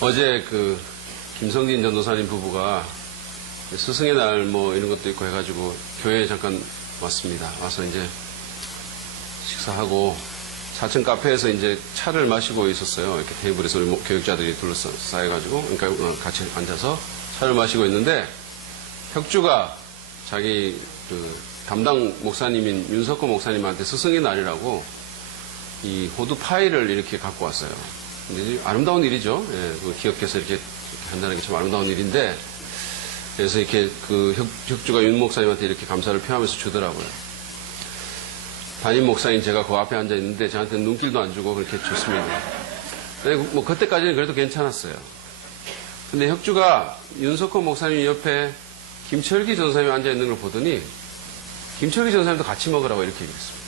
어제 김성진 전도사님 부부가 스승의 날 뭐 이런 것도 있고 해가지고 교회에 잠깐 왔습니다. 와서 이제 식사하고 4층 카페에서 이제 차를 마시고 있었어요. 이렇게 테이블에서 우리 교육자들이 둘러싸여가지고, 그러니까 같이 앉아서 차를 마시고 있는데, 혁주가 자기 담당 목사님인 윤석호 목사님한테 스승의 날이라고 이 호두 파이를 이렇게 갖고 왔어요. 근데 아름다운 일이죠. 예, 기억해서 이렇게 한다는 게 참 아름다운 일인데, 그래서 이렇게 혁주가 윤 목사님한테 이렇게 감사를 표하면서 주더라고요. 담임 목사인 제가 그 앞에 앉아 있는데 저한테 눈길도 안 주고 그렇게 줬습니다. 뭐 그때까지는 그래도 괜찮았어요. 근데 혁주가 윤석호 목사님 옆에 김철기 전사님이 앉아 있는 걸 보더니 김철기 전사님도 같이 먹으라고 이렇게 얘기했습니다.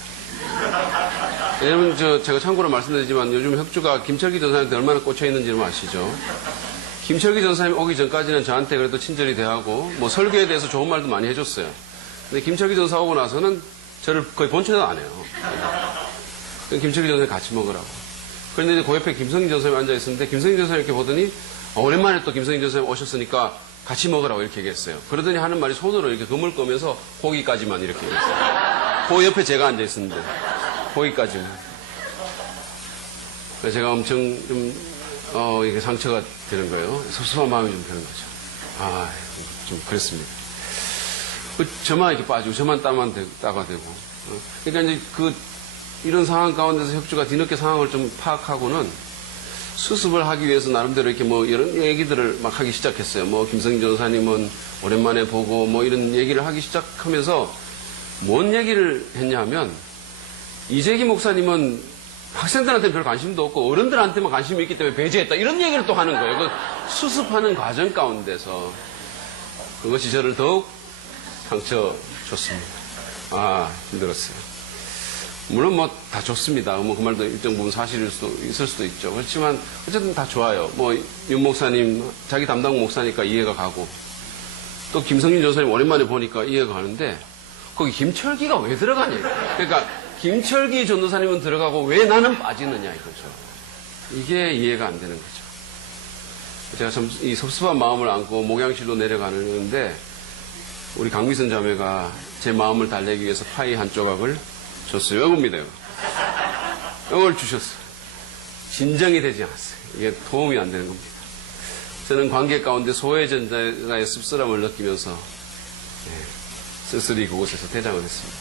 왜냐면 제가 참고로 말씀드리지만 요즘 혁주가 김철기 전사님한테 얼마나 꽂혀 있는지는 아시죠? 김철기 전사님 오기 전까지는 저한테 그래도 친절히 대하고 뭐 설교에 대해서 좋은 말도 많이 해줬어요. 근데 김철기 전사 오고 나서는 저를 거의 본체도 안 해요. 김철기 전사님 같이 먹으라고. 그런데 이제 그 옆에 김성진 전사님이 앉아 있었는데 김성진 전사님 이렇게 보더니 오랜만에 또 김성진 전사님 오셨으니까 같이 먹으라고 이렇게 얘기했어요. 그러더니 하는 말이 손으로 이렇게 금을 꺼면서 고기까지만 이렇게 얘기했어요. 그 옆에 제가 앉아 있었는데 고기까지만. 그래서 제가 엄청 이게 상처가 되는 거예요. 섭섭한 마음이 좀 드는 거죠. 좀 그랬습니다. 저만 이렇게 빠지고, 저만 따가 되고. 그러니까 이제 이런 상황 가운데서 혁주가 뒤늦게 상황을 좀 파악하고는 수습을 하기 위해서 나름대로 이렇게 뭐 이런 얘기들을 막 하기 시작했어요. 뭐 김성진 전사님은 오랜만에 보고 뭐 이런 얘기를 하기 시작하면서 뭔 얘기를 했냐 하면 이재기 목사님은 학생들한테 별 관심도 없고 어른들한테만 관심이 있기 때문에 배제했다. 이런 얘기를 또 하는 거예요. 수습하는 과정 가운데서 그것이 저를 더욱 상처 줬습니다. 힘들었어요. 물론 뭐 다 좋습니다. 뭐 그 말도 일정 부분 사실일 수도 있을 수도 있죠. 그렇지만 어쨌든 다 좋아요. 뭐 윤 목사님 자기 담당 목사니까 이해가 가고 또 김성진 전사님 오랜만에 보니까 이해가 가는데 거기 김철기가 왜 들어가냐. 그러니까 김철기 전도사님은 들어가고 왜 나는 빠지느냐 이거죠. 이게 이해가 안 되는 거죠. 제가 참 이 섭섭한 마음을 안고 목양실로 내려가는데 우리 강미선 자매가 제 마음을 달래기 위해서 파이 한 조각을 줬어요. 이겁니다. 이걸 주셨어요. 진정이 되지 않았어요. 이게 도움이 안 되는 겁니다. 저는 관계 가운데 소외전자의 씁쓸함을 느끼면서 쓸쓸히 그곳에서 대장을 했습니다.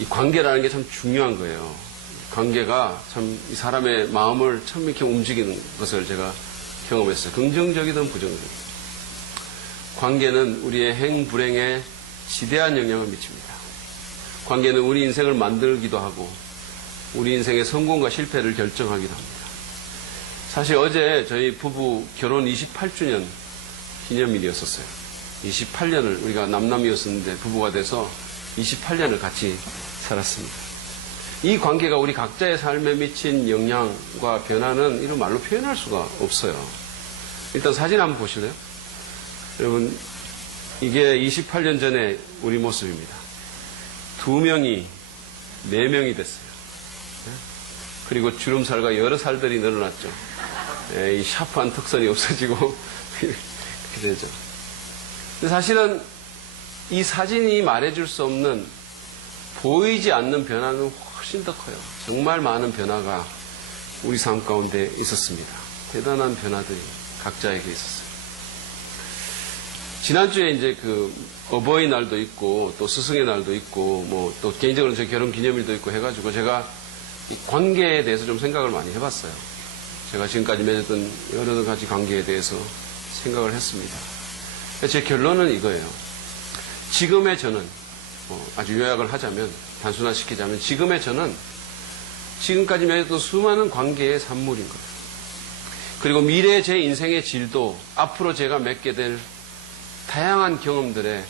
이 관계라는 게 참 중요한 거예요. 관계가 참 이 사람의 마음을 참 이렇게 움직이는 것을 제가 경험했어요. 긍정적이든 부정적이든. 관계는 우리의 행불행에 지대한 영향을 미칩니다. 관계는 우리 인생을 만들기도 하고 우리 인생의 성공과 실패를 결정하기도 합니다. 사실 어제 저희 부부 결혼 28주년 기념일이었었어요. 28년을 우리가 남남이었었는데 부부가 돼서 28년을 같이 살았습니다. 이 관계가 우리 각자의 삶에 미친 영향과 변화는 이런 말로 표현할 수가 없어요. 일단 사진 한번 보실래요? 여러분, 이게 28년 전에 우리 모습입니다. 2명이 4명이 됐어요. 그리고 주름살과 여러 살들이 늘어났죠. 이 샤프한 턱선이 없어지고 이렇게 되죠. 근데 사실은 이 사진이 말해줄 수 없는 보이지 않는 변화는 훨씬 더 커요. 정말 많은 변화가 우리 삶 가운데 있었습니다. 대단한 변화들이 각자에게 있었어요. 지난주에 이제 어버이날도 있고 또 스승의 날도 있고 뭐 또 개인적으로 제 결혼 기념일도 있고 해가지고 제가 이 관계에 대해서 좀 생각을 많이 해봤어요. 제가 지금까지 맺었던 여러 가지 관계에 대해서 생각을 했습니다. 제 결론은 이거예요. 지금의 저는 아주 요약을 하자면 단순화시키자면 지금의 저는 지금까지 맺었던 수많은 관계의 산물인 거예요. 그리고 미래의 제 인생의 질도 앞으로 제가 맺게 될 다양한 경험들에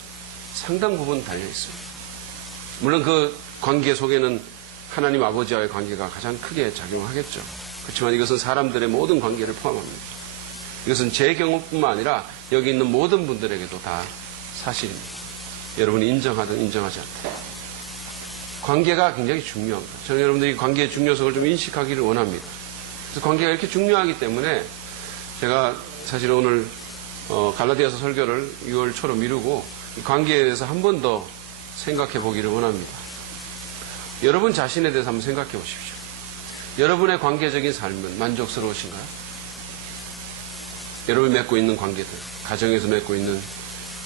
상당 부분 달려 있습니다. 물론 그 관계 속에는 하나님 아버지와의 관계가 가장 크게 작용하겠죠. 그렇지만 이것은 사람들의 모든 관계를 포함합니다. 이것은 제 경험뿐만 아니라 여기 있는 모든 분들에게도 다 사실입니다. 여러분이 인정하든 인정하지 않든. 관계가 굉장히 중요합니다. 저는 여러분들이 관계의 중요성을 좀 인식하기를 원합니다. 그래서 관계가 이렇게 중요하기 때문에 제가 사실 오늘 갈라디아서 설교를 6월 초로 미루고 이 관계에 대해서 한 번 더 생각해 보기를 원합니다. 여러분 자신에 대해서 한번 생각해 보십시오. 여러분의 관계적인 삶은 만족스러우신가요? 여러분이 맺고 있는 관계들, 가정에서 맺고 있는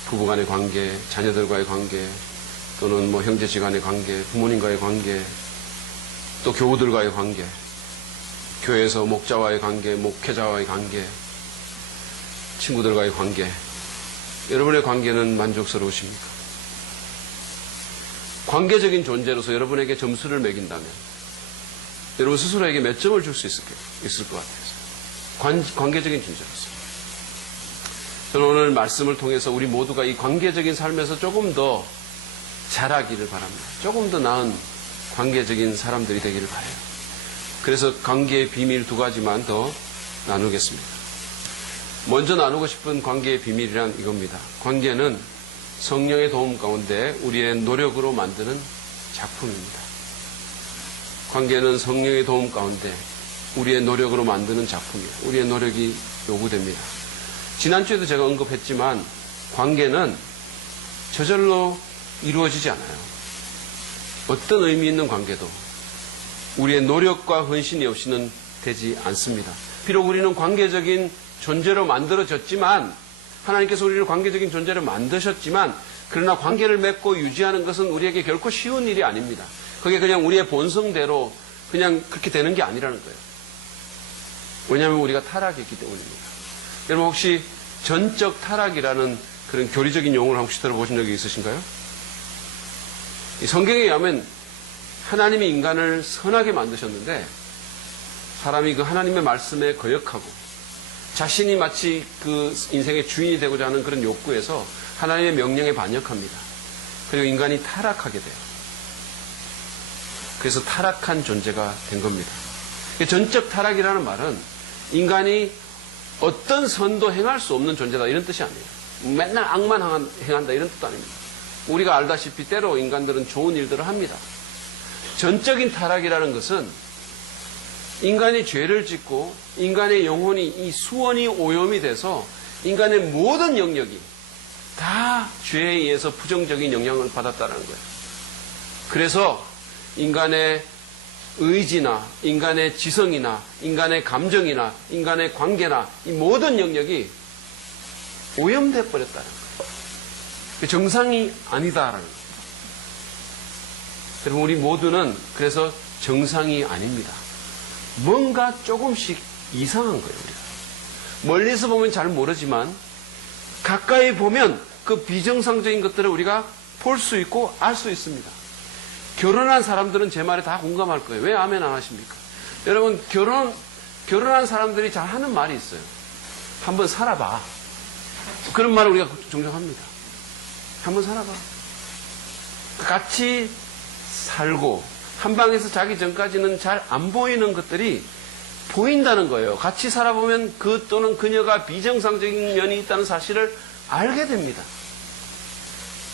부부간의 관계, 자녀들과의 관계, 또는 뭐 형제지간의 관계, 부모님과의 관계, 또 교우들과의 관계, 교회에서 목자와의 관계, 목회자와의 관계, 친구들과의 관계, 여러분의 관계는 만족스러우십니까? 관계적인 존재로서 여러분에게 점수를 매긴다면 여러분 스스로에게 몇 점을 줄 수 있을 것 같아요. 관계적인 존재로서. 저는 오늘 말씀을 통해서 우리 모두가 이 관계적인 삶에서 조금 더 자라기를 바랍니다. 조금 더 나은 관계적인 사람들이 되기를 바라요. 그래서 관계의 비밀 2가지만 더 나누겠습니다. 먼저 나누고 싶은 관계의 비밀이란 이겁니다. 관계는 성령의 도움 가운데 우리의 노력으로 만드는 작품입니다. 관계는 성령의 도움 가운데 우리의 노력으로 만드는 작품이에요. 우리의 노력이 요구됩니다. 지난주에도 제가 언급했지만 관계는 저절로 이루어지지 않아요. 어떤 의미 있는 관계도 우리의 노력과 헌신이 없이는 되지 않습니다. 비록 우리는 관계적인 존재로 만들어졌지만 하나님께서 우리를 관계적인 존재로 만드셨지만 그러나 관계를 맺고 유지하는 것은 우리에게 결코 쉬운 일이 아닙니다. 그게 그냥 우리의 본성대로 그냥 그렇게 되는 게 아니라는 거예요. 왜냐하면 우리가 타락했기 때문입니다. 여러분 혹시 전적 타락이라는 그런 교리적인 용어를 혹시 들어보신 적이 있으신가요? 이 성경에 의하면 하나님이 인간을 선하게 만드셨는데 사람이 그 하나님의 말씀에 거역하고 자신이 마치 그 인생의 주인이 되고자 하는 그런 욕구에서 하나님의 명령에 반역합니다. 그리고 인간이 타락하게 돼요. 그래서 타락한 존재가 된 겁니다. 전적 타락이라는 말은 인간이 어떤 선도 행할 수 없는 존재다 이런 뜻이 아니에요. 맨날 악만 행한다 이런 뜻도 아닙니다. 우리가 알다시피 때로 인간들은 좋은 일들을 합니다. 전적인 타락이라는 것은 인간이 죄를 짓고 인간의 영혼이 이 수원이 오염이 돼서 인간의 모든 영역이 다 죄에 의해서 부정적인 영향을 받았다는 거예요. 그래서 인간의 의지나 인간의 지성이나 인간의 감정이나 인간의 관계나 이 모든 영역이 오염돼 버렸다는 거예요. 정상이 아니다라는 거예요. 여러분 우리 모두는 그래서 정상이 아닙니다. 뭔가 조금씩 이상한 거예요. 우리가. 멀리서 보면 잘 모르지만 가까이 보면 그 비정상적인 것들을 우리가 볼 수 있고 알 수 있습니다. 결혼한 사람들은 제 말에 다 공감할 거예요. 왜 아멘 안 하십니까? 여러분 결혼한 사람들이 잘 하는 말이 있어요. 한번 살아봐. 그런 말을 우리가 종종 합니다. 한번 살아봐. 같이 살고 한 방에서 자기 전까지는 잘 안 보이는 것들이 보인다는 거예요. 같이 살아보면 그 또는 그녀가 비정상적인 면이 있다는 사실을 알게 됩니다.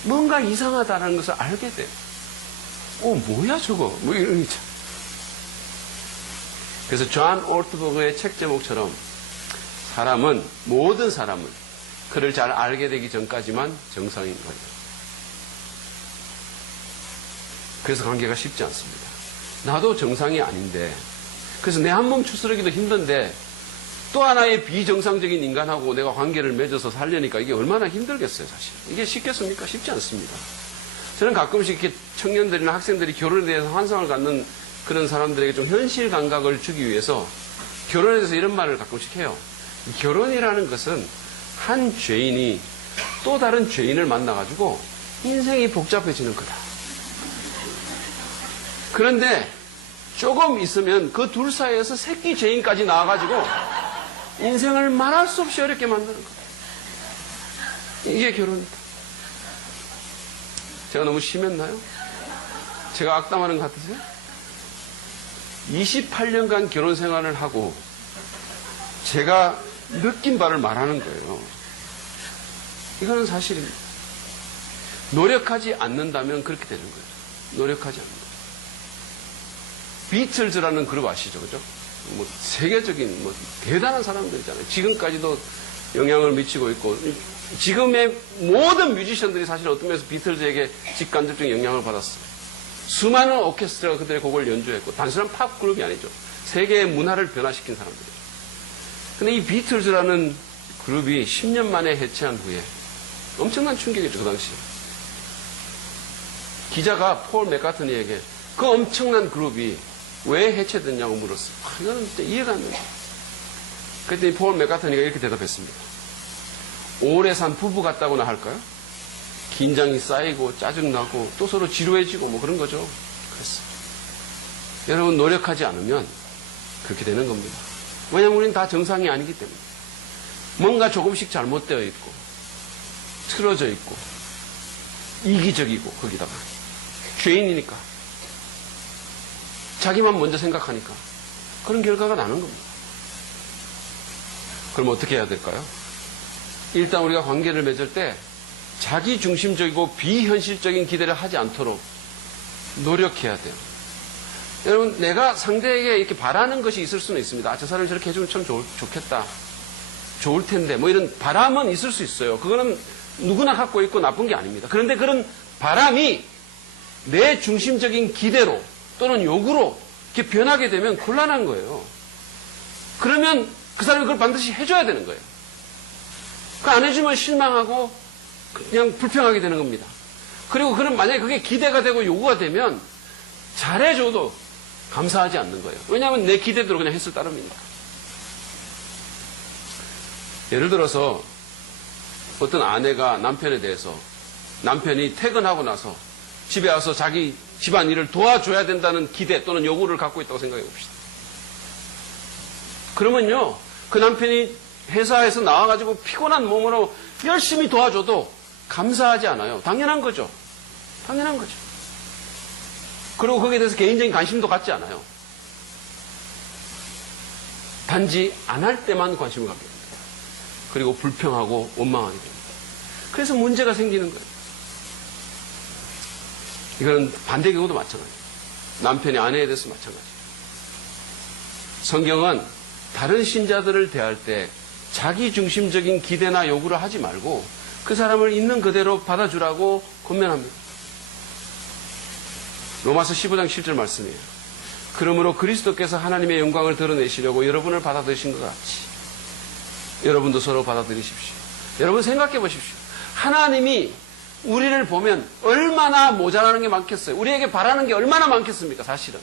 뭔가 이상하다는 것을 알게 돼요. 뭐야 저거? 뭐 이런 게 참. 그래서 존 올트버그의 책 제목처럼 모든 사람은 그를 잘 알게 되기 전까지만 정상인 거예요. 그래서 관계가 쉽지 않습니다. 나도 정상이 아닌데 그래서 내 한 몸 추스르기도 힘든데 또 하나의 비정상적인 인간하고 내가 관계를 맺어서 살려니까 이게 얼마나 힘들겠어요, 사실. 이게 쉽겠습니까? 쉽지 않습니다. 저는 가끔씩 이렇게 청년들이나 학생들이 결혼에 대해서 환상을 갖는 그런 사람들에게 좀 현실 감각을 주기 위해서 결혼에 대해서 이런 말을 가끔씩 해요. 결혼이라는 것은 한 죄인이 또 다른 죄인을 만나가지고 인생이 복잡해지는 거다. 그런데 조금 있으면 그 둘 사이에서 새끼 죄인까지 나와가지고 인생을 말할 수 없이 어렵게 만드는 거예요. 이게 결혼이다. 제가 너무 심했나요? 제가 악담하는 것 같으세요? 28년간 결혼 생활을 하고 제가 느낀 바를 말하는 거예요. 이거는 사실입니다. 노력하지 않는다면 그렇게 되는 거예요. 노력하지 않는다. 비틀즈라는 그룹 아시죠? 그죠? 뭐 세계적인 뭐 대단한 사람들이잖아요. 지금까지도 영향을 미치고 있고 지금의 모든 뮤지션들이 사실 어떤 면에서 비틀즈에게 직간접적인 영향을 받았어요. 수많은 오케스트라가 그들의 곡을 연주했고 단순한 팝 그룹이 아니죠. 세계의 문화를 변화시킨 사람들이죠. 근데 이 비틀즈라는 그룹이 10년 만에 해체한 후에 엄청난 충격이죠. 그 당시에. 기자가 폴 맥카트니에게 그 엄청난 그룹이 왜 해체됐냐고 물었어요. 이거는 진짜 이해가 안 돼요. 그랬더니 폴 맥카트니가 이렇게 대답했습니다. 오래 산 부부 같다고나 할까요? 긴장이 쌓이고 짜증나고 또 서로 지루해지고 뭐 그런 거죠. 그랬어요. 여러분 노력하지 않으면 그렇게 되는 겁니다. 왜냐하면 우리는 다 정상이 아니기 때문에. 뭔가 조금씩 잘못되어 있고 틀어져 있고 이기적이고 거기다가 죄인이니까 자기만 먼저 생각하니까 그런 결과가 나는 겁니다. 그럼 어떻게 해야 될까요? 일단 우리가 관계를 맺을 때 자기 중심적이고 비현실적인 기대를 하지 않도록 노력해야 돼요. 여러분 내가 상대에게 이렇게 바라는 것이 있을 수는 있습니다. 아, 저 사람이 저렇게 해주면 참 좋겠다. 좋을 텐데 뭐 이런 바람은 있을 수 있어요. 그거는 누구나 갖고 있고 나쁜 게 아닙니다. 그런데 그런 바람이 내 중심적인 기대로 또는 욕구로 이렇게 변하게 되면 곤란한 거예요. 그러면 그 사람이 그걸 반드시 해줘야 되는 거예요. 그 안 해주면 실망하고 그냥 불평하게 되는 겁니다. 그리고 그럼 만약에 그게 기대가 되고 요구가 되면 잘해줘도 감사하지 않는 거예요. 왜냐하면 내 기대대로 그냥 했을 따름이니까. 예를 들어서 어떤 아내가 남편에 대해서 남편이 퇴근하고 나서 집에 와서 자기 집안일을 도와줘야 된다는 기대 또는 요구를 갖고 있다고 생각해 봅시다. 그러면요, 그 남편이 회사에서 나와가지고 피곤한 몸으로 열심히 도와줘도 감사하지 않아요. 당연한 거죠. 당연한 거죠. 그리고 거기에 대해서 개인적인 관심도 갖지 않아요. 단지 안 할 때만 관심을 갖게 됩니다. 그리고 불평하고 원망하게 됩니다. 그래서 문제가 생기는 거예요. 이거는 반대 경우도 마찬가지예요. 남편이 아내에 대해서 마찬가지예요. 성경은 다른 신자들을 대할 때 자기 중심적인 기대나 요구를 하지 말고 그 사람을 있는 그대로 받아주라고 권면합니다. 로마서 15장 7절 말씀이에요. 그러므로 그리스도께서 하나님의 영광을 드러내시려고 여러분을 받아들이신 것 같이 여러분도 서로 받아들이십시오. 여러분 생각해 보십시오. 하나님이 우리를 보면 얼마나 모자라는 게 많겠어요. 우리에게 바라는 게 얼마나 많겠습니까? 사실은.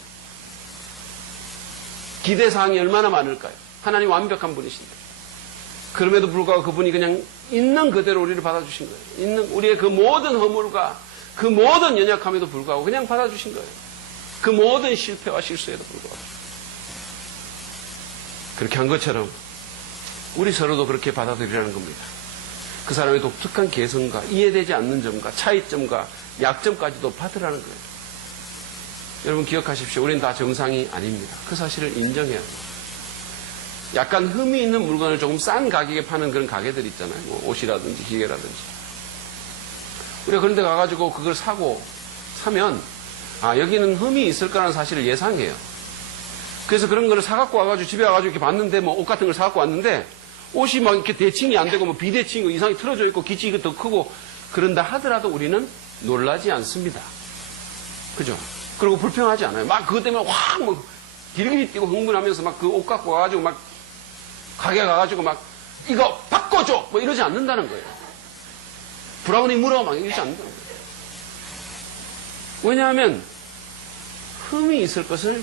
기대사항이 얼마나 많을까요? 하나님 완벽한 분이신데. 그럼에도 불구하고 그분이 그냥 있는 그대로 우리를 받아주신 거예요. 우리의 그 모든 허물과 그 모든 연약함에도 불구하고 그냥 받아주신 거예요. 그 모든 실패와 실수에도 불구하고. 그렇게 한 것처럼 우리 서로도 그렇게 받아들이라는 겁니다. 그 사람의 독특한 개성과 이해되지 않는 점과 차이점과 약점까지도 받으라는 거예요. 여러분 기억하십시오. 우리는 다 정상이 아닙니다. 그 사실을 인정해야 합니다. 약간 흠이 있는 물건을 조금 싼 가격에 파는 그런 가게들 있잖아요. 뭐 옷이라든지 기계라든지. 우리가 그런 데 가가지고 그걸 사면 아 여기는 흠이 있을 거라는 사실을 예상해요. 그래서 그런 거를 사갖고 와가지고 집에 와가지고 이렇게 봤는데 뭐 옷 같은 걸 사갖고 왔는데 옷이 막 이렇게 대칭이 안 되고 뭐 비대칭이고 이상이 틀어져 있고 기치가 더 크고 그런다 하더라도 우리는 놀라지 않습니다. 그죠? 그리고 불평하지 않아요. 막 그것 때문에 확 뭐 길길이 뛰고 흥분하면서 막 그 옷 갖고 와가지고 막 가게 가가지고 막 이거 바꿔줘 뭐 이러지 않는다는 거예요. 브라우니 물어 막 이러지 않는다는 거예요. 왜냐하면 흠이 있을 것을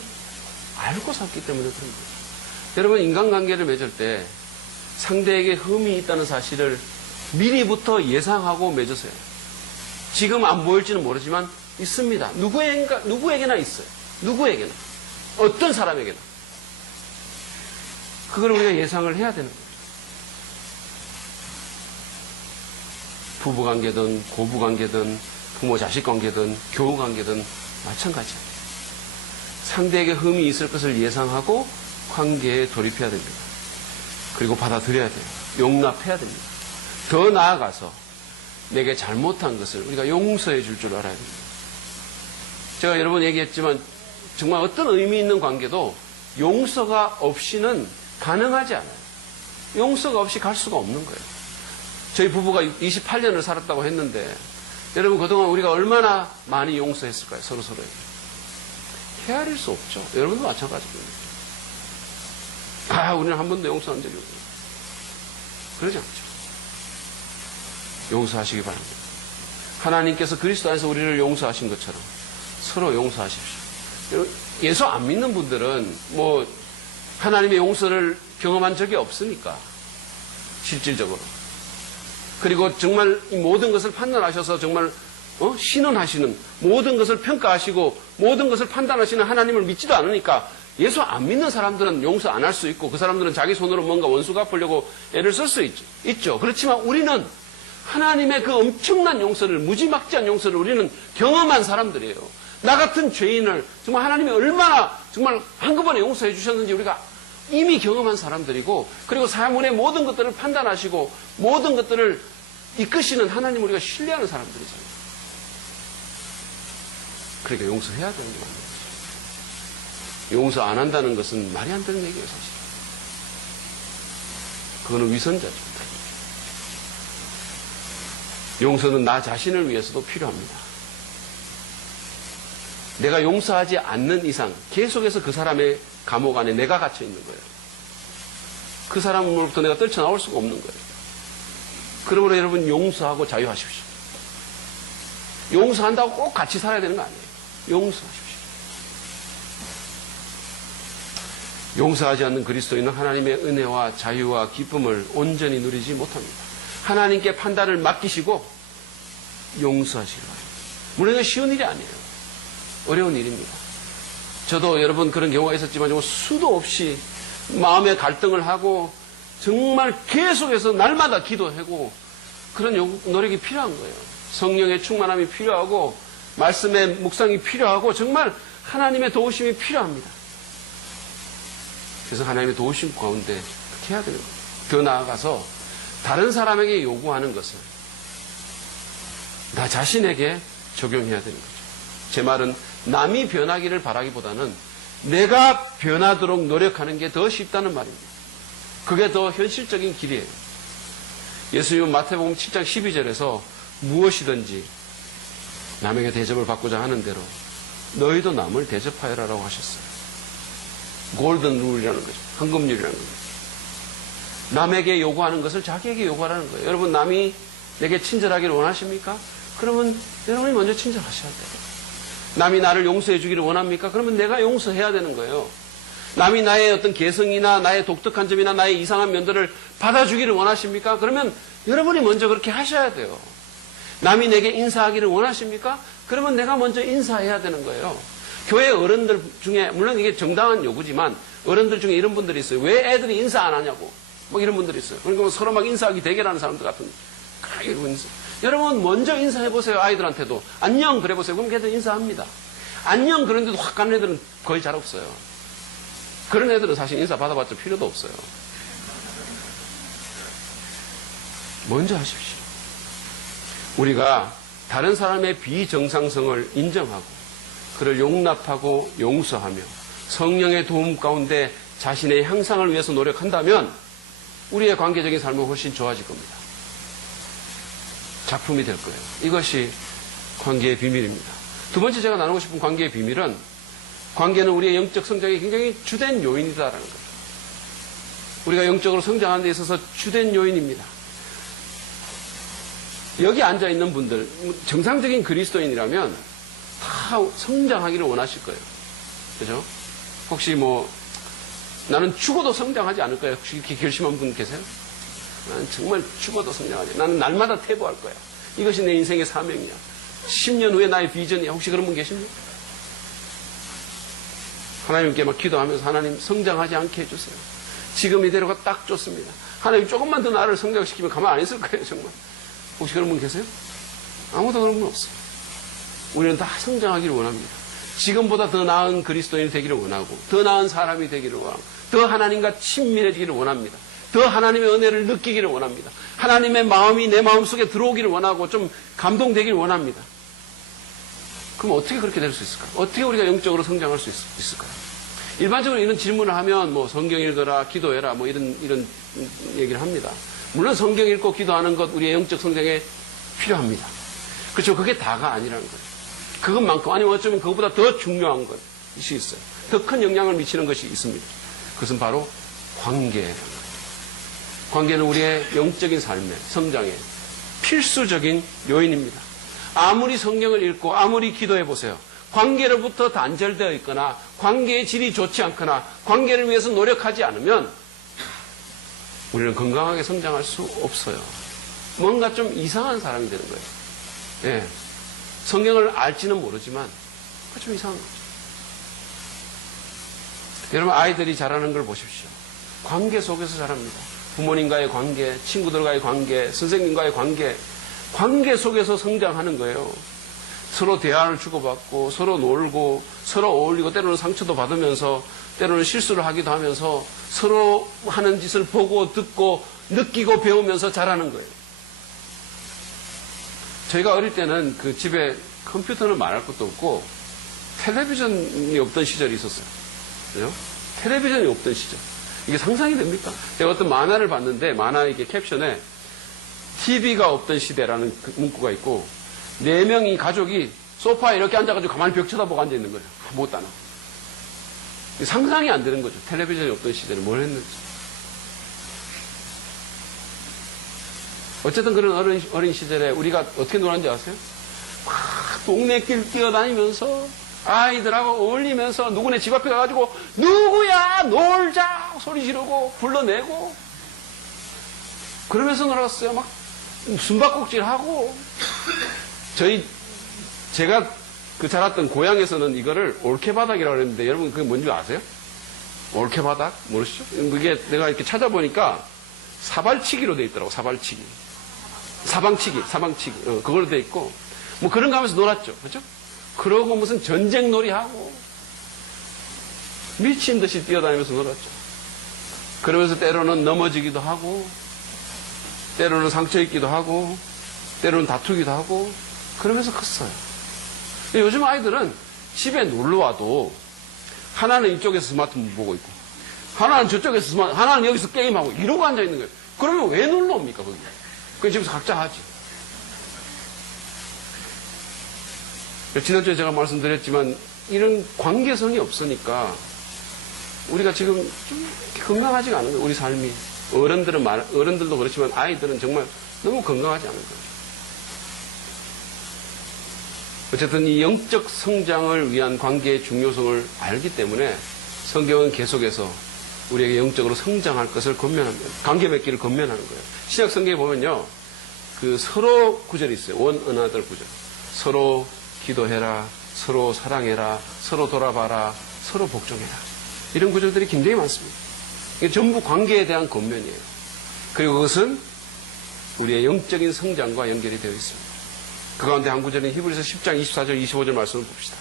알고 샀기 때문에 그런 거예요. 여러분 인간관계를 맺을 때 상대에게 흠이 있다는 사실을 미리부터 예상하고 맺으세요. 지금 안 보일지는 모르지만 있습니다. 누구에게나 있어요. 누구에게나. 어떤 사람에게나. 그걸 우리가 예상을 해야 되는 거예요. 부부관계든 고부관계든 부모-자식 관계든 교우관계든 마찬가지예요. 상대에게 흠이 있을 것을 예상하고 관계에 돌입해야 됩니다. 그리고 받아들여야 돼요. 용납해야 됩니다. 더 나아가서 내게 잘못한 것을 우리가 용서해 줄 줄 알아야 됩니다. 제가 여러 번 얘기했지만 정말 어떤 의미 있는 관계도 용서가 없이는 가능하지 않아요. 용서가 없이 갈 수가 없는 거예요. 저희 부부가 28년을 살았다고 했는데 여러분 그동안 우리가 얼마나 많이 용서했을까요? 서로서로에게. 헤아릴 수 없죠. 여러분도 마찬가지입니다. 우리는 한 번도 용서한 적이 없어요. 그러지 않죠. 용서하시기 바랍니다. 하나님께서 그리스도 안에서 우리를 용서하신 것처럼 서로 용서하십시오. 예수 안 믿는 분들은 뭐 하나님의 용서를 경험한 적이 없으니까 실질적으로. 그리고 정말 이 모든 것을 판단하셔서 정말 신원하시는, 모든 것을 평가하시고 모든 것을 판단하시는 하나님을 믿지도 않으니까 예수 안 믿는 사람들은 용서 안 할 수 있고 그 사람들은 자기 손으로 뭔가 원수 갚으려고 애를 쓸 수 있죠. 그렇지만 우리는 하나님의 그 엄청난 용서를, 무지막지한 용서를 우리는 경험한 사람들이에요. 나 같은 죄인을 정말 하나님이 얼마나 정말 한꺼번에 용서해 주셨는지 우리가 이미 경험한 사람들이고, 그리고 사물의 모든 것들을 판단하시고 모든 것들을 이끄시는 하나님 우리가 신뢰하는 사람들이잖아요. 그러니까 용서해야 되는 게 맞는 거죠. 용서 안 한다는 것은 말이 안 되는 얘기예요, 사실. 그거는 위선자죠. 용서는 나 자신을 위해서도 필요합니다. 내가 용서하지 않는 이상 계속해서 그 사람의 감옥 안에 내가 갇혀 있는 거예요. 그 사람으로부터 내가 떨쳐나올 수가 없는 거예요. 그러므로 여러분 용서하고 자유하십시오. 용서한다고 꼭 같이 살아야 되는 거 아니에요. 용서하십시오. 용서하지 않는 그리스도인은 하나님의 은혜와 자유와 기쁨을 온전히 누리지 못합니다. 하나님께 판단을 맡기시고 용서하시기 바랍니다. 물론 이건 쉬운 일이 아니에요. 어려운 일입니다. 저도 여러분 그런 경우가 있었지만 정말 수도 없이 마음의 갈등을 하고 정말 계속해서 날마다 기도하고 그런 노력이 필요한 거예요. 성령의 충만함이 필요하고 말씀의 묵상이 필요하고 정말 하나님의 도우심이 필요합니다. 그래서 하나님의 도우심 가운데 그렇게 해야 되는 거예요. 더 나아가서 다른 사람에게 요구하는 것을 나 자신에게 적용해야 되는 거죠. 제 말은 남이 변하기를 바라기보다는 내가 변하도록 노력하는 게 더 쉽다는 말입니다. 그게 더 현실적인 길이에요. 예수님은 마태복음 7장 12절에서 무엇이든지 남에게 대접을 받고자 하는 대로 너희도 남을 대접하여라라고 하셨어요. 골든 룰이라는 거죠. 황금률이라는 거죠. 남에게 요구하는 것을 자기에게 요구하라는 거예요. 여러분 남이 내게 친절하기를 원하십니까? 그러면 여러분이 먼저 친절하셔야 돼요. 남이 나를 용서해 주기를 원합니까? 그러면 내가 용서해야 되는 거예요. 남이 나의 어떤 개성이나 나의 독특한 점이나 나의 이상한 면들을 받아주기를 원하십니까? 그러면 여러분이 먼저 그렇게 하셔야 돼요. 남이 내게 인사하기를 원하십니까? 그러면 내가 먼저 인사해야 되는 거예요. 교회 어른들 중에 물론 이게 정당한 요구지만 어른들 중에 이런 분들이 있어요. 왜 애들이 인사 안 하냐고 막 이런 분들이 있어요. 그러니까 서로 막 인사하기 대결하는 사람들 같은 이러고 있어요. 여러분 먼저 인사해보세요. 아이들한테도 안녕 그래보세요. 그럼 걔들 인사합니다. 안녕 그런데도 확 가는 애들은 거의 잘 없어요. 그런 애들은 사실 인사 받아봤자 필요도 없어요. 먼저 하십시오. 우리가 다른 사람의 비정상성을 인정하고 그를 용납하고 용서하며 성령의 도움 가운데 자신의 향상을 위해서 노력한다면 우리의 관계적인 삶은 훨씬 좋아질 겁니다. 작품이 될 거예요. 이것이 관계의 비밀입니다. 두 번째 제가 나누고 싶은 관계의 비밀은 관계는 우리의 영적 성장에 굉장히 주된 요인이다라는 거죠. 우리가 영적으로 성장하는 데 있어서 주된 요인입니다. 여기 앉아있는 분들 정상적인 그리스도인이라면 다 성장하기를 원하실 거예요. 그죠? 혹시 나는 죽어도 성장하지 않을 거예요. 혹시 이렇게 결심한 분 계세요? 나는 정말 죽어도 성장하지. 나는 날마다 퇴보할 거야. 이것이 내 인생의 사명이야. 10년 후에 나의 비전이야. 혹시 그런 분 계십니까? 하나님께 막 기도하면서 하나님 성장하지 않게 해주세요. 지금 이대로가 딱 좋습니다. 하나님 조금만 더 나를 성장시키면 가만 안 있을 거예요. 정말. 혹시 그런 분 계세요? 아무도 그런 분 없어요. 우리는 다 성장하기를 원합니다. 지금보다 더 나은 그리스도인이 되기를 원하고 더 나은 사람이 되기를 원하고 더 하나님과 친밀해지기를 원합니다. 더 하나님의 은혜를 느끼기를 원합니다. 하나님의 마음이 내 마음속에 들어오기를 원하고 좀 감동되기를 원합니다. 그럼 어떻게 그렇게 될 수 있을까요? 어떻게 우리가 영적으로 성장할 수 있을까요? 일반적으로 이런 질문을 하면 뭐 성경 읽어라, 기도해라, 뭐 이런 얘기를 합니다. 물론 성경 읽고 기도하는 것 우리의 영적 성장에 필요합니다. 그렇죠. 그게 다가 아니라는 거예요. 그것만큼 아니면 어쩌면 그것보다 더 중요한 것이 있어요. 더 큰 영향을 미치는 것이 있습니다. 그것은 바로 관계라는 거예요. 관계는 우리의 영적인 삶의 성장에 필수적인 요인입니다. 아무리 성경을 읽고 아무리 기도해 보세요. 관계로부터 단절되어 있거나 관계의 질이 좋지 않거나 관계를 위해서 노력하지 않으면 우리는 건강하게 성장할 수 없어요. 뭔가 좀 이상한 사람이 되는 거예요. 예. 성경을 알지는 모르지만 좀 이상한 거죠. 여러분 아이들이 자라는 걸 보십시오. 관계 속에서 자랍니다. 부모님과의 관계, 친구들과의 관계, 선생님과의 관계, 관계 속에서 성장하는 거예요. 서로 대화를 주고받고 서로 놀고 서로 어울리고 때로는 상처도 받으면서 때로는 실수를 하기도 하면서 서로 하는 짓을 보고 듣고 느끼고 배우면서 자라는 거예요. 저희가 어릴 때는 그 집에 컴퓨터는 말할 것도 없고 텔레비전이 없던 시절이 있었어요. 그죠? 텔레비전이 없던 시절. 이게 상상이 됩니까? 제가 어떤 만화를 봤는데 만화 이렇게 캡션에 TV가 없던 시대라는 문구가 있고 4명이 가족이 소파에 이렇게 앉아가지고 가만히 벽 쳐다보고 앉아있는 거예요. 아무것도 안 하고. 상상이 안 되는 거죠. 텔레비전이 없던 시대는 뭘 했는지. 어쨌든 그런 어린 시절에 우리가 어떻게 놀았는지 아세요? 막 동네길 뛰어다니면서 아이들하고 어울리면서 누구네 집 앞에 가가지고 누구야 놀자 소리 지르고 불러내고 그러면서 놀았어요. 막 숨바꼭질하고 제가 그 자랐던 고향에서는 이거를 올케바닥이라고 그랬는데 여러분 그게 뭔지 아세요? 올케바닥? 모르시죠? 그게 내가 이렇게 찾아보니까 사발치기로 돼 있더라고. 사발치기. 사방치기. 그걸로 돼 있고 뭐 그런 거 하면서 놀았죠. 그렇죠? 그러고 무슨 전쟁놀이 하고 미친 듯이 뛰어다니면서 놀았죠. 그러면서 때로는 넘어지기도 하고 때로는 상처 입기도 하고 때로는 다투기도 하고 그러면서 컸어요. 요즘 아이들은 집에 놀러와도 하나는 이쪽에서 스마트폰 보고 있고 하나는 저쪽에서 하나는 여기서 게임하고 이러고 앉아있는 거예요. 그러면 왜 놀러 옵니까 거기? 그냥 집에서 각자 하지. 지난주에 제가 말씀드렸지만 이런 관계성이 없으니까 우리가 지금 좀 건강하지가 않은 거예요. 우리 삶이. 어른들도 그렇지만 아이들은 정말 너무 건강하지 않은 거예요. 어쨌든 이 영적 성장을 위한 관계의 중요성을 알기 때문에 성경은 계속해서 우리에게 영적으로 성장할 것을 권면합니다. 관계 맺기를 권면하는 거예요. 신약 성경에 보면요. 그 서로 구절이 있어요. 원 another 구절. 서로 기도해라. 서로 사랑해라. 서로 돌아봐라. 서로 복종해라. 이런 구절들이 굉장히 많습니다. 이게 전부 관계에 대한 권면이에요. 그리고 그것은 우리의 영적인 성장과 연결이 되어 있습니다. 그 가운데 한 구절은 히브리서 10장 24절 25절 말씀을 봅시다.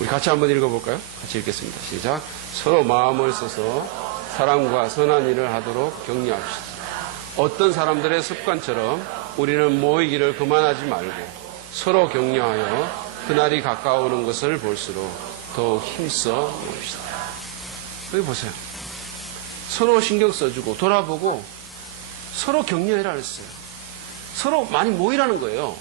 우리 같이 한번 읽어볼까요? 같이 읽겠습니다. 시작. 서로 마음을 써서 사랑과 선한 일을 하도록 격려합시다. 어떤 사람들의 습관처럼 우리는 모이기를 그만하지 말고 서로 격려하여 그날이 가까워오는 것을 볼수록 더욱 힘써 모읍시다. 여기 보세요. 서로 신경 써주고 돌아보고 서로 격려해라 그랬어요. 서로 많이 모이라는 거예요.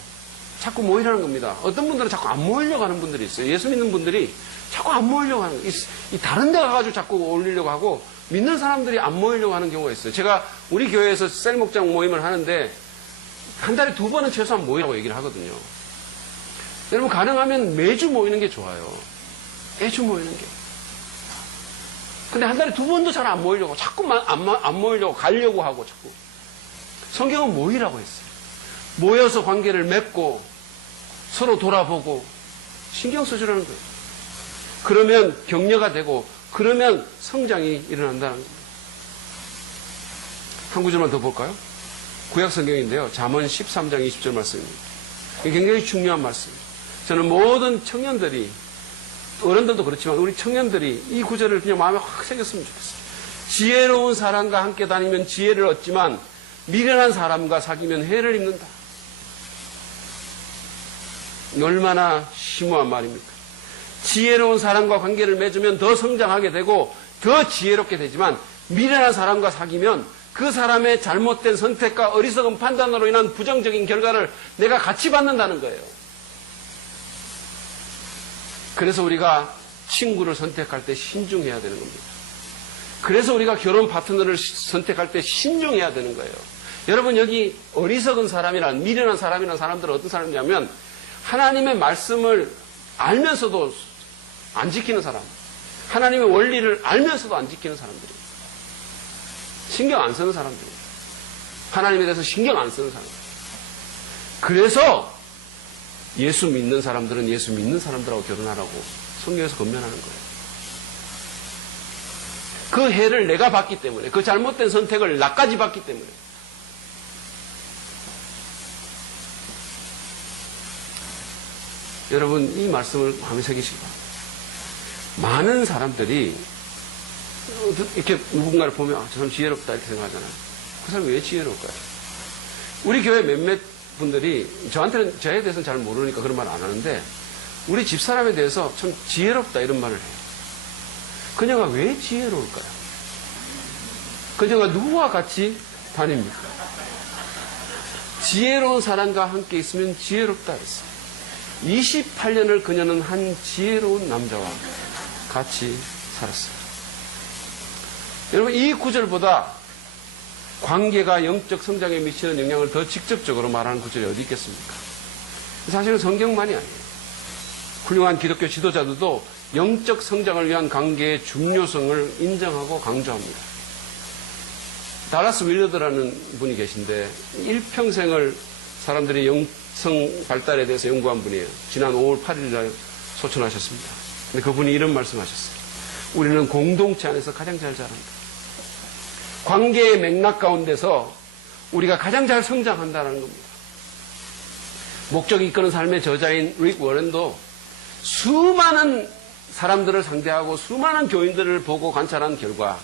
자꾸 모이라는 겁니다. 어떤 분들은 자꾸 안 모이려고 하는 분들이 있어요. 예수 믿는 분들이 자꾸 안 모이려고 하는 거예요. 이 다른 데 가가지고 자꾸 올리려고 하고 믿는 사람들이 안 모이려고 하는 경우가 있어요. 제가 우리 교회에서 셀 목장 모임을 하는데 한 달에 2번은 최소한 모이라고 얘기를 하거든요. 여러분 가능하면 매주 모이는 게 좋아요. 매주 모이는 게. 근데 한 달에 2번도 잘 안 모이려고 자꾸만 안 모이려고 가려고 하고 자꾸. 성경은 모이라고 했어요. 모여서 관계를 맺고 서로 돌아보고 신경 써주라는 거예요. 그러면 격려가 되고 그러면 성장이 일어난다는 겁니다. 한 구절만 더 볼까요? 구약 성경인데요. 잠언 13장 20절 말씀입니다. 굉장히 중요한 말씀입니다. 저는 모든 청년들이 어른들도 그렇지만 우리 청년들이 이 구절을 그냥 마음에 확 새겼으면 좋겠어요. 지혜로운 사람과 함께 다니면 지혜를 얻지만 미련한 사람과 사귀면 해를 입는다. 얼마나 심오한 말입니까? 지혜로운 사람과 관계를 맺으면 더 성장하게 되고 더 지혜롭게 되지만 미련한 사람과 사귀면 그 사람의 잘못된 선택과 어리석은 판단으로 인한 부정적인 결과를 내가 같이 받는다는 거예요. 그래서 우리가 친구를 선택할 때 신중해야 되는 겁니다. 그래서 우리가 결혼 파트너를 선택할 때 신중해야 되는 거예요. 여러분, 여기 어리석은 사람이란, 미련한 사람이란 사람들은 어떤 사람이냐면 하나님의 말씀을 알면서도 안 지키는 사람, 하나님의 원리를 알면서도 안 지키는 사람들이에요. 신경 안 쓰는 사람들이에요. 하나님에 대해서 신경 안 쓰는 사람들. 그래서 예수 믿는 사람들은 예수 믿는 사람들하고 결혼하라고 성경에서 권면하는 거예요. 그 해를 내가 봤기 때문에, 그 잘못된 선택을 나까지 봤기 때문에. 여러분, 이 말씀을 마음에 새기시기 바랍니다. 많은 사람들이 이렇게 누군가를 보면 저 사람 지혜롭다 이렇게 생각하잖아요. 그 사람이 왜 지혜로울까요? 우리 교회 몇몇 분들이 저한테는 저에 대해서는 잘 모르니까 그런 말 안 하는데 우리 집사람에 대해서 참 지혜롭다 이런 말을 해요. 그녀가 왜 지혜로울까요? 그녀가 누구와 같이 다닙니까? 지혜로운 사람과 함께 있으면 지혜롭다 했어요. 28년을 그녀는 한 지혜로운 남자와 같이 살았어요. 여러분, 이 구절보다 관계가 영적 성장에 미치는 영향을 더 직접적으로 말하는 구절이 어디 있겠습니까? 사실은 성경만이 아니에요. 훌륭한 기독교 지도자들도 영적 성장을 위한 관계의 중요성을 인정하고 강조합니다. 달라스 윌러드라는 분이 계신데 일평생을 사람들이 영성 발달에 대해서 연구한 분이에요. 지난 5월 8일 날 소천하셨습니다. 근데 그분이 이런 말씀하셨어요. 우리는 공동체 안에서 가장 잘 자란다. 관계의 맥락 가운데서 우리가 가장 잘 성장한다는 겁니다. 목적이 이끄는 삶의 저자인 릭 워렌도 수많은 사람들을 상대하고 수많은 교인들을 보고 관찰한 결과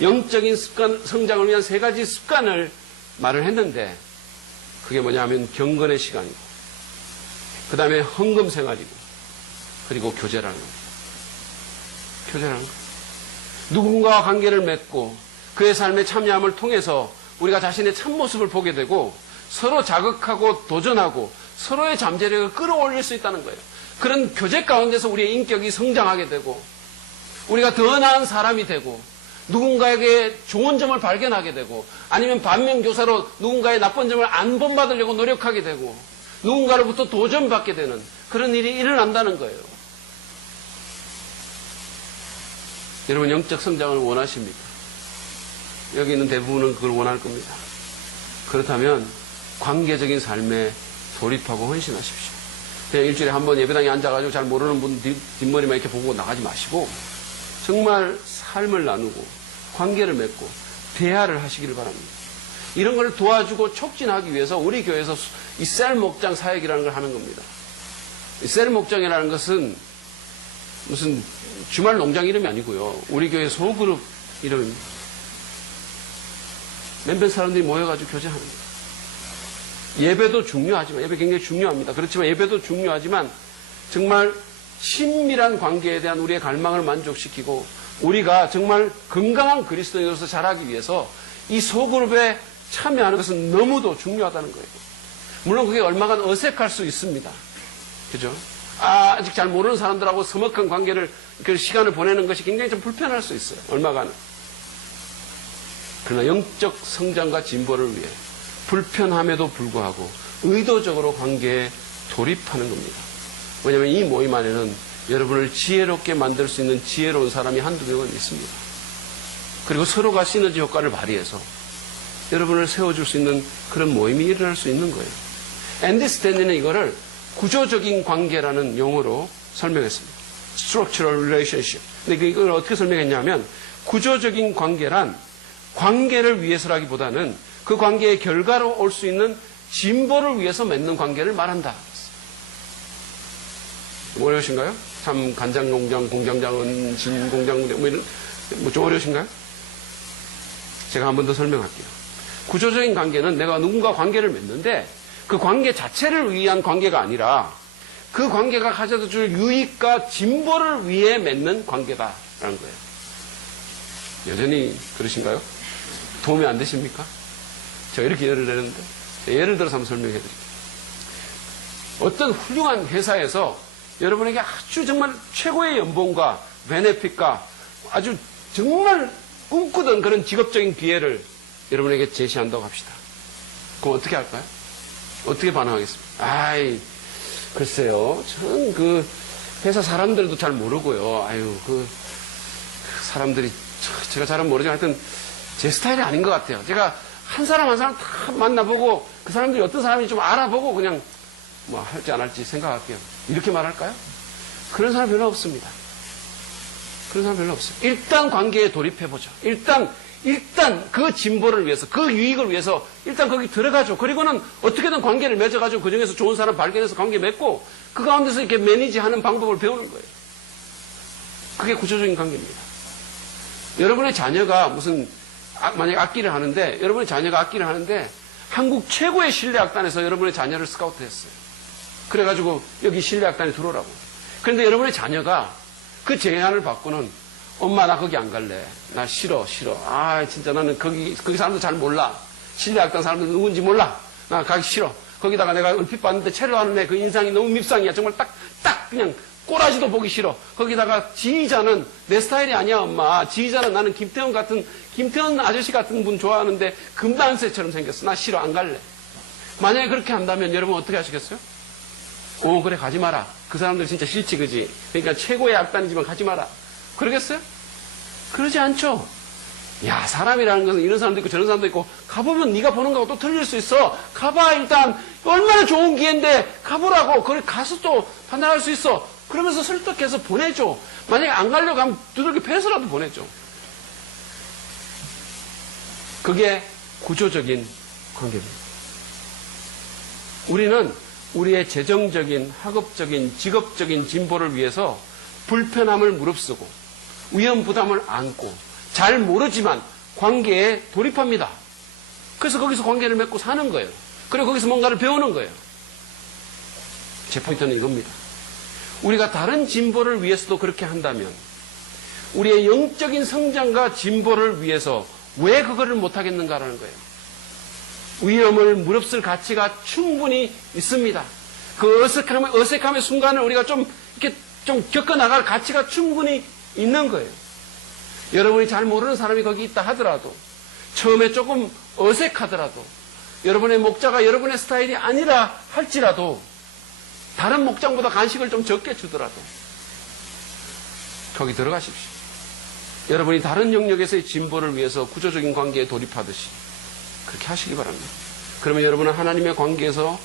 영적인 습관, 성장을 위한 3가지 습관을 말을 했는데 그게 뭐냐면 경건의 시간이고 그 다음에 헌금 생활이고 그리고 교제라는 겁니다. 교제라는 것. 누군가와 관계를 맺고 그의 삶의 참여함을 통해서 우리가 자신의 참모습을 보게 되고 서로 자극하고 도전하고 서로의 잠재력을 끌어올릴 수 있다는 거예요. 그런 교제 가운데서 우리의 인격이 성장하게 되고 우리가 더 나은 사람이 되고 누군가에게 좋은 점을 발견하게 되고 아니면 반면교사로 누군가의 나쁜 점을 안 본받으려고 노력하게 되고 누군가로부터 도전받게 되는 그런 일이 일어난다는 거예요. 여러분, 영적 성장을 원하십니까? 여기 있는 대부분은 그걸 원할 겁니다. 그렇다면 관계적인 삶에 돌입하고 헌신하십시오. 그냥 일주일에 한 번 예배당에 앉아가지고 잘 모르는 분 뒷머리만 이렇게 보고 나가지 마시고 정말 삶을 나누고 관계를 맺고 대화를 하시기를 바랍니다. 이런 걸 도와주고 촉진하기 위해서 우리 교회에서 이 셀 목장 사역이라는 걸 하는 겁니다. 이 셀 목장이라는 것은 무슨 주말 농장 이름이 아니고요. 우리 교회 소그룹 이름입니다. 몇몇 사람들이 모여가지고 교제하는 거예요. 예배도 중요하지만, 예배 굉장히 중요합니다. 그렇지만 예배도 중요하지만 정말 친밀한 관계에 대한 우리의 갈망을 만족시키고 우리가 정말 건강한 그리스도인으로서 자라기 위해서 이 소그룹에 참여하는 것은 너무도 중요하다는 거예요. 물론 그게 얼마간 어색할 수 있습니다. 그죠? 아직 잘 모르는 사람들하고 서먹한 관계를, 그 시간을 보내는 것이 굉장히 좀 불편할 수 있어요. 얼마간은. 그러나 영적 성장과 진보를 위해 불편함에도 불구하고 의도적으로 관계에 돌입하는 겁니다. 왜냐하면 이 모임 안에는 여러분을 지혜롭게 만들 수 있는 지혜로운 사람이 한두 명은 있습니다. 그리고 서로가 시너지 효과를 발휘해서 여러분을 세워줄 수 있는 그런 모임이 일어날 수 있는 거예요. 앤디 스탠리는 이거를 구조적인 관계라는 용어로 설명했습니다. Structural relationship. 근데 이걸 어떻게 설명했냐면 구조적인 관계란 관계를 위해서라기보다는 그 관계의 결과로 올 수 있는 진보를 위해서 맺는 관계를 말한다. 어려우신가요? 참 간장공장, 공장장은 진공장, 뭐 이런, 좀 어려우신가요? 제가 한 번 더 설명할게요. 구조적인 관계는 내가 누군가 관계를 맺는데 그 관계 자체를 위한 관계가 아니라 그 관계가 가져다 줄 유익과 진보를 위해 맺는 관계다라는 거예요. 여전히 그러신가요? 도움이 안 되십니까? 제가 이렇게 예를 내는데 예를 들어서 한번 설명해 드릴게요. 어떤 훌륭한 회사에서 여러분에게 아주 정말 최고의 연봉과 베네핏과 아주 정말 꿈꾸던 그런 직업적인 기회를 여러분에게 제시한다고 합시다. 그럼 어떻게 할까요? 어떻게 반응하겠습니까? 아이, 글쎄요. 저는 그 회사 사람들도 잘 모르고요. 아유, 그 사람들이 제가 잘은 모르지만 하여튼 제 스타일이 아닌 것 같아요. 제가 한 사람 한 사람 다 만나보고 그 사람들이 어떤 사람인지 좀 알아보고 그냥 뭐 할지 안 할지 생각할게요. 이렇게 말할까요? 그런 사람 별로 없습니다. 그런 사람 별로 없어요. 일단 관계에 돌입해보죠. 일단 그 진보를 위해서, 그 유익을 위해서 일단 거기 들어가죠. 그리고는 어떻게든 관계를 맺어가지고 그 중에서 좋은 사람 발견해서 관계 맺고 그 가운데서 이렇게 매니지하는 방법을 배우는 거예요. 그게 구조적인 관계입니다. 여러분의 자녀가 만약에 악기를 하는데, 여러분의 자녀가 악기를 하는데 한국 최고의 실내악단에서 여러분의 자녀를 스카우트했어요. 그래가지고 여기 실내악단에 들어오라고. 그런데 여러분의 자녀가 그 제안을 받고는 엄마 나 거기 안 갈래. 나 싫어. 아 진짜 나는 거기 사람들 잘 몰라. 실내악단 사람들 누군지 몰라. 나 가기 싫어. 거기다가 내가 얼핏 봤는데 체류하는 애 그 인상이 너무 밉상이야. 정말 딱 그냥 꼬라지도 보기 싫어. 거기다가 지휘자는 내 스타일이 아니야 엄마. 지휘자는 나는 김태현 아저씨 같은 분 좋아하는데 금단새처럼 생겼어. 나 싫어. 안 갈래. 만약에 그렇게 한다면 여러분 어떻게 하시겠어요? 그래 가지 마라. 그 사람들 진짜 싫지 그지? 그러니까 최고의 악단이지만 가지 마라. 그러겠어요? 그러지 않죠. 야 사람이라는 것은 이런 사람도 있고 저런 사람도 있고 가보면 네가 보는 거하고 또 틀릴 수 있어. 가봐 일단. 얼마나 좋은 기회인데 가보라고. 그래 가서 또 판단할 수 있어. 그러면서 설득해서 보내줘. 만약에 안 가려고 하면 두들겨 패서라도 보내줘. 그게 구조적인 관계입니다. 우리는 우리의 재정적인, 학업적인, 직업적인 진보를 위해서 불편함을 무릅쓰고 위험 부담을 안고 잘 모르지만 관계에 돌입합니다. 그래서 거기서 관계를 맺고 사는 거예요. 그리고 거기서 뭔가를 배우는 거예요. 제 포인트는 이겁니다. 우리가 다른 진보를 위해서도 그렇게 한다면 우리의 영적인 성장과 진보를 위해서 왜 그거를 못하겠는가라는 거예요. 위험을 무릅쓸 가치가 충분히 있습니다. 그 어색함의 순간을 우리가 좀 겪어나갈 가치가 충분히 있는 거예요. 여러분이 잘 모르는 사람이 거기 있다 하더라도, 처음에 조금 어색하더라도, 여러분의 목자가 여러분의 스타일이 아니라 할지라도, 다른 목장보다 간식을 좀 적게 주더라도, 거기 들어가십시오. 여러분이 다른 영역에서의 진보를 위해서 구조적인 관계에 돌입하듯이 그렇게 하시기 바랍니다. 그러면 여러분은 하나님의 관계에서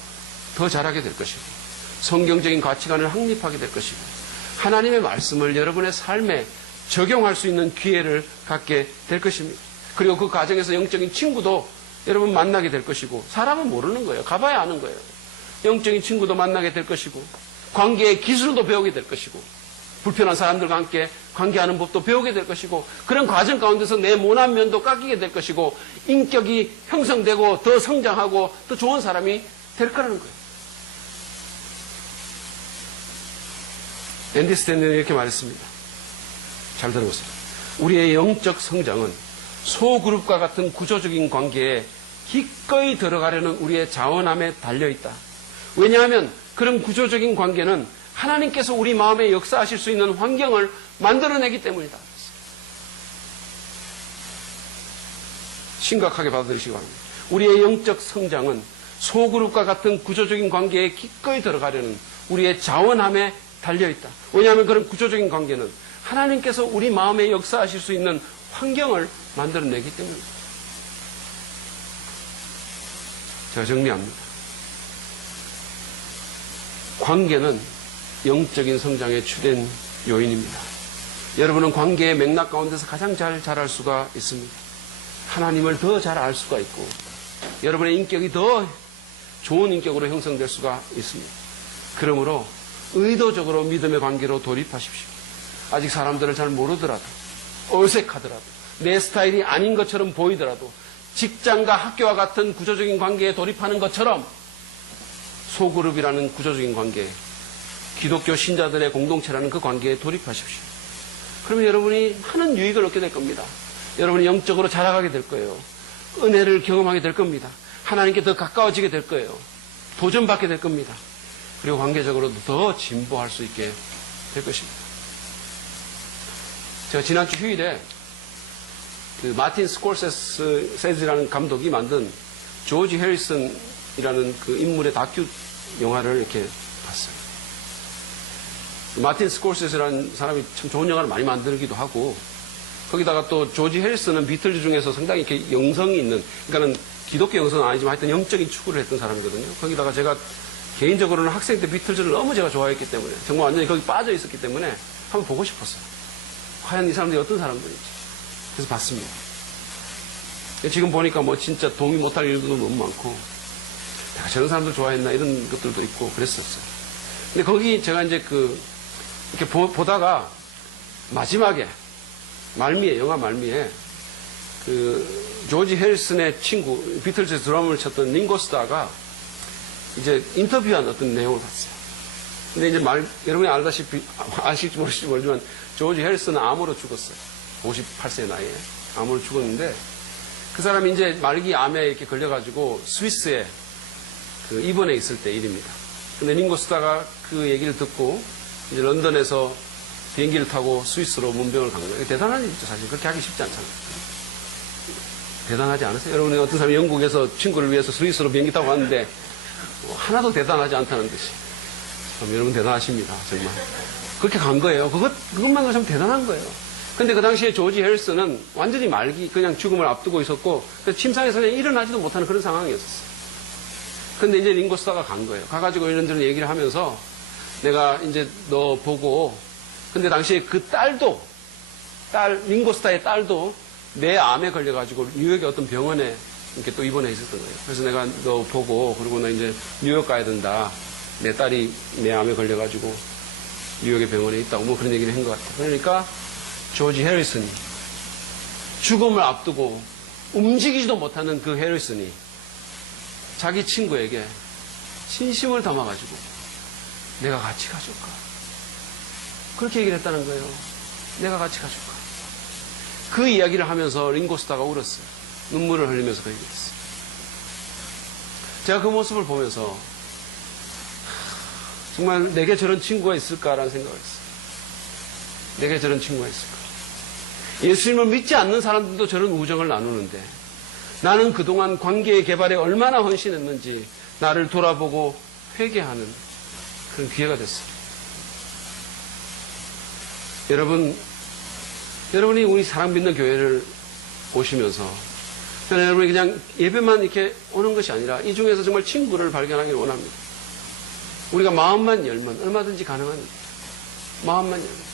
더 잘하게 될 것이고 성경적인 가치관을 확립하게 될 것이고 하나님의 말씀을 여러분의 삶에 적용할 수 있는 기회를 갖게 될 것입니다. 그리고 그 과정에서 영적인 친구도 여러분 만나게 될 것이고 사람은 모르는 거예요. 가봐야 아는 거예요. 영적인 친구도 만나게 될 것이고 관계의 기술도 배우게 될 것이고 불편한 사람들과 함께 관계하는 법도 배우게 될 것이고 그런 과정 가운데서 내 모난 면도 깎이게 될 것이고 인격이 형성되고 더 성장하고 더 좋은 사람이 될 거라는 거예요. 앤디 스탠리는 이렇게 말했습니다. 잘 들어보세요. 우리의 영적 성장은 소그룹과 같은 구조적인 관계에 기꺼이 들어가려는 우리의 자원함에 달려있다. 왜냐하면 그런 구조적인 관계는 하나님께서 우리 마음에 역사하실 수 있는 환경을 만들어내기 때문이다. 심각하게 받아들이시기 바랍니다. 우리의 영적 성장은 소그룹과 같은 구조적인 관계에 기꺼이 들어가려는 우리의 자원함에 달려있다. 왜냐하면 그런 구조적인 관계는 하나님께서 우리 마음에 역사하실 수 있는 환경을 만들어내기 때문입니다. 제가 정리합니다. 관계는 영적인 성장의 주된 요인입니다. 여러분은 관계의 맥락 가운데서 가장 잘 자랄 수가 있습니다. 하나님을 더 잘 알 수가 있고 여러분의 인격이 더 좋은 인격으로 형성될 수가 있습니다. 그러므로 의도적으로 믿음의 관계로 돌입하십시오. 아직 사람들을 잘 모르더라도 어색하더라도 내 스타일이 아닌 것처럼 보이더라도 직장과 학교와 같은 구조적인 관계에 돌입하는 것처럼 소그룹이라는 구조적인 관계에 기독교 신자들의 공동체라는 그 관계에 돌입하십시오. 그러면 여러분이 많은 유익을 얻게 될 겁니다. 여러분이 영적으로 자라가게 될 거예요. 은혜를 경험하게 될 겁니다. 하나님께 더 가까워지게 될 거예요. 도전받게 될 겁니다. 그리고 관계적으로도 더 진보할 수 있게 될 것입니다. 제가 지난주 휴일에 그 마틴 스콜세스라는 감독이 만든 조지 해리슨이라는 그 인물의 다큐 영화를 이렇게 봤어요. 마틴 스콜세스라는 사람이 참 좋은 영화를 많이 만들기도 하고, 거기다가 또 조지 해리슨은 비틀즈 중에서 상당히 이렇게 영성이 있는, 그러니까는 기독교 영성은 아니지만 하여튼 영적인 추구를 했던 사람이거든요. 거기다가 제가 개인적으로는 학생 때 비틀즈를 너무 제가 좋아했기 때문에, 정말 완전히 거기 빠져 있었기 때문에 한번 보고 싶었어요. 과연 이 사람들이 어떤 사람들인지. 그래서 봤습니다. 지금 보니까 뭐 진짜 동의 못할 일도 너무 많고, 내가 저런 사람들 좋아했나 이런 것들도 있고 그랬었어요. 근데 거기 제가 이제 이렇게 보다가 마지막에 영화 말미에 조지 해리슨의 친구, 비틀즈 드럼을 쳤던 링고 스타가 이제 인터뷰한 어떤 내용을 봤어요. 근데 이제 여러분이 아실지 모르실지 모르지만 조지 해리슨은 암으로 죽었어요. 58세 나이에 암으로 죽었는데, 그 사람이 이제 말기 암에 이렇게 걸려가지고 스위스에 입원해 있을 때 일입니다. 근데 링고 스타가 그 얘기를 듣고 이제 런던에서 비행기를 타고 스위스로 문병을 간 거예요. 대단한 일이죠, 사실. 그렇게 하기 쉽지 않잖아요. 대단하지 않으세요? 여러분이 어떤 사람이 영국에서 친구를 위해서 스위스로 비행기 타고 왔는데 하나도 대단하지 않다는 듯이. 참 여러분 대단하십니다, 정말. 그렇게 간 거예요. 그것만으로 참 대단한 거예요. 근데 그 당시에 조지 해리슨은 완전히 그냥 죽음을 앞두고 있었고, 침상에서 그냥 일어나지도 못하는 그런 상황이었어요. 근데 이제 링고 스타가 간 거예요. 가가지고 이런저런 얘기를 하면서, 내가 이제 너 보고, 근데 당시에 그 링고 스타의 딸도 내 암에 걸려가지고 뉴욕의 어떤 병원에 이렇게 또 입원해 있었던 거예요. 그래서 내가 너 보고, 그리고 나 이제 뉴욕 가야 된다. 내 딸이 내 암에 걸려가지고 뉴욕의 병원에 있다고 뭐 그런 얘기를 한 것 같아요. 그러니까 조지 해리슨이 죽음을 앞두고 움직이지도 못하는 그 해리슨이 자기 친구에게 진심을 담아가지고 내가 같이 가줄까? 그렇게 얘기를 했다는 거예요. 내가 같이 가줄까? 그 이야기를 하면서 링고 스타가 울었어요. 눈물을 흘리면서 그 얘기를 했어요. 제가 그 모습을 보면서 정말 내게 저런 친구가 있을까라는 생각을 했어요. 내게 저런 친구가 있을까? 예수님을 믿지 않는 사람들도 저런 우정을 나누는데, 나는 그동안 관계의 개발에 얼마나 헌신했는지 나를 돌아보고 회개하는 그런 기회가 됐어요. 여러분이 우리 사랑 믿는 교회를 오시면서 여러분이 그냥 예배만 이렇게 오는 것이 아니라 이 중에서 정말 친구를 발견하기를 원합니다. 우리가 마음만 열면 얼마든지 가능한 일이에요. 마음만 열면.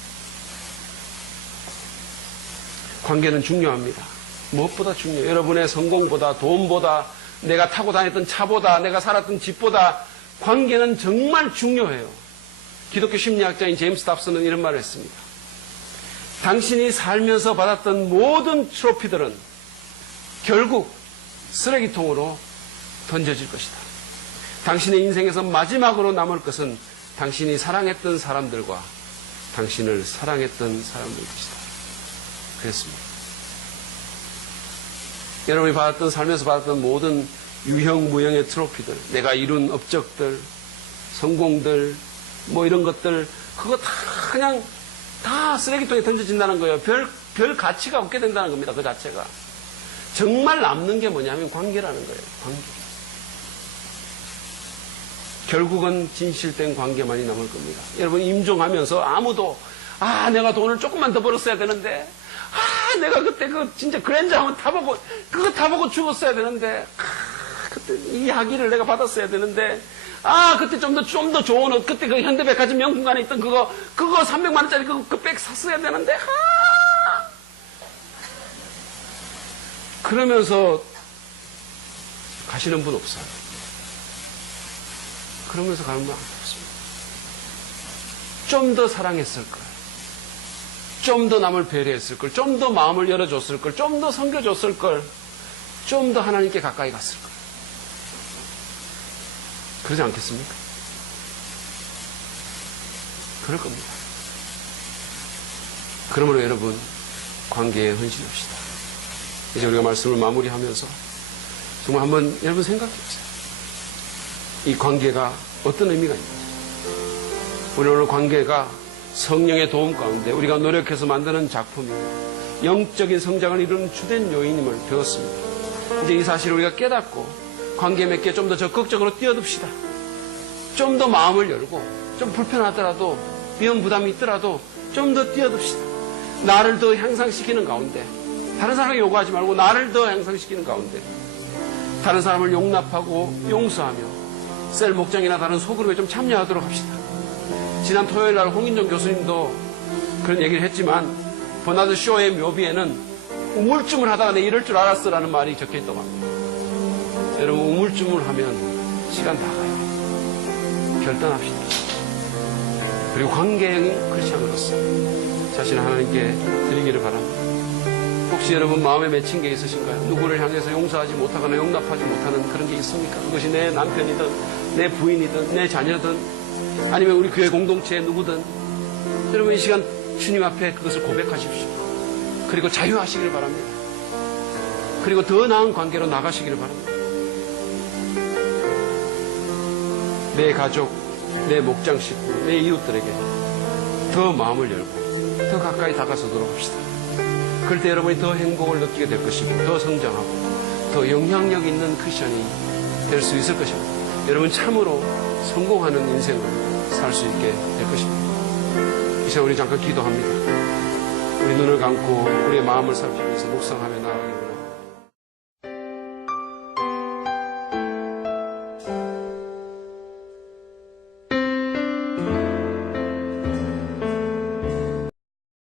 관계는 중요합니다. 무엇보다 중요해요. 여러분의 성공보다, 돈보다, 내가 타고 다녔던 차보다, 내가 살았던 집보다 관계는 정말 중요해요. 기독교 심리학자인 제임스 답슨은 이런 말을 했습니다. 당신이 살면서 받았던 모든 트로피들은 결국 쓰레기통으로 던져질 것이다. 당신의 인생에서 마지막으로 남을 것은 당신이 사랑했던 사람들과 당신을 사랑했던 사람들 것이다. 그랬습니다. 여러분이 살면서 받았던 모든 유형, 무형의 트로피들, 내가 이룬 업적들, 성공들, 뭐 이런 것들, 그거 그냥 다 쓰레기통에 던져진다는 거예요. 별 가치가 없게 된다는 겁니다. 그 자체가. 정말 남는 게 뭐냐면 관계라는 거예요. 관계. 결국은 진실된 관계만이 남을 겁니다. 여러분 임종하면서 아무도 내가 돈을 조금만 더 벌었어야 되는데, 내가 그때 진짜 그랜저 한번 타보고 그거 타보고 죽었어야 되는데, 그때 이 학위를 내가 받았어야 되는데, 그때 좀 더 좋은 옷, 그때 그 현대백화점 명품관에 있던 그거 300만 원짜리 그 백 샀어야 되는데, 그러면서 가시는 분 없어요. 그러면서 가는 분 없습니다. 좀 더 사랑했을 걸, 좀 더 남을 배려했을 걸, 좀 더 마음을 열어줬을 걸, 좀 더 섬겨줬을 걸, 좀 더 하나님께 가까이 갔을 걸. 그러지 않겠습니까? 그럴 겁니다. 그러므로 여러분, 관계에 헌신합시다. 이제 우리가 말씀을 마무리하면서 정말 한번 여러분 생각해 보세요. 이 관계가 어떤 의미가 있는지. 우리 오늘 관계가 성령의 도움 가운데 우리가 노력해서 만드는 작품이고 영적인 성장을 이루는 주된 요인임을 배웠습니다. 이제 이 사실을 우리가 깨닫고 관계 맺기에 좀 더 적극적으로 뛰어듭시다. 좀 더 마음을 열고 좀 불편하더라도 위험 부담이 있더라도 좀 더 뛰어듭시다. 나를 더 향상시키는 가운데 다른 사람에게 요구하지 말고 나를 더 향상시키는 가운데 다른 사람을 용납하고 용서하며 셀 목장이나 다른 소그룹에 좀 참여하도록 합시다. 지난 토요일 날 홍인종 교수님도 그런 얘기를 했지만 버나드 쇼의 묘비에는 우물쭈물 하다가 내 이럴 줄 알았어라는 말이 적혀 있다고 합니다. 여러분, 우물쭈물 하면 시간 다 가요. 결단합시다. 그리고 관계형인 크리스천으로서 자신을 하나님께 드리기를 바랍니다. 혹시 여러분 마음에 맺힌 게 있으신가요? 누구를 향해서 용서하지 못하거나 용납하지 못하는 그런 게 있습니까? 그것이 내 남편이든 내 부인이든 내 자녀든 아니면 우리 교회 공동체의 누구든 여러분 이 시간 주님 앞에 그것을 고백하십시오. 그리고 자유하시기를 바랍니다. 그리고 더 나은 관계로 나가시기를 바랍니다. 내 가족, 내 목장 식구, 내 이웃들에게 더 마음을 열고 더 가까이 다가서도록 합시다. 그럴 때 여러분이 더 행복을 느끼게 될 것이고 더 성장하고 더 영향력 있는 크리스천이 될 수 있을 것입니다. 여러분 참으로 성공하는 인생을 살 수 있게 될 것입니다. 이 시간 우리 잠깐 기도합니다. 우리 눈을 감고 우리의 마음을 살피면서 묵상하며 나아가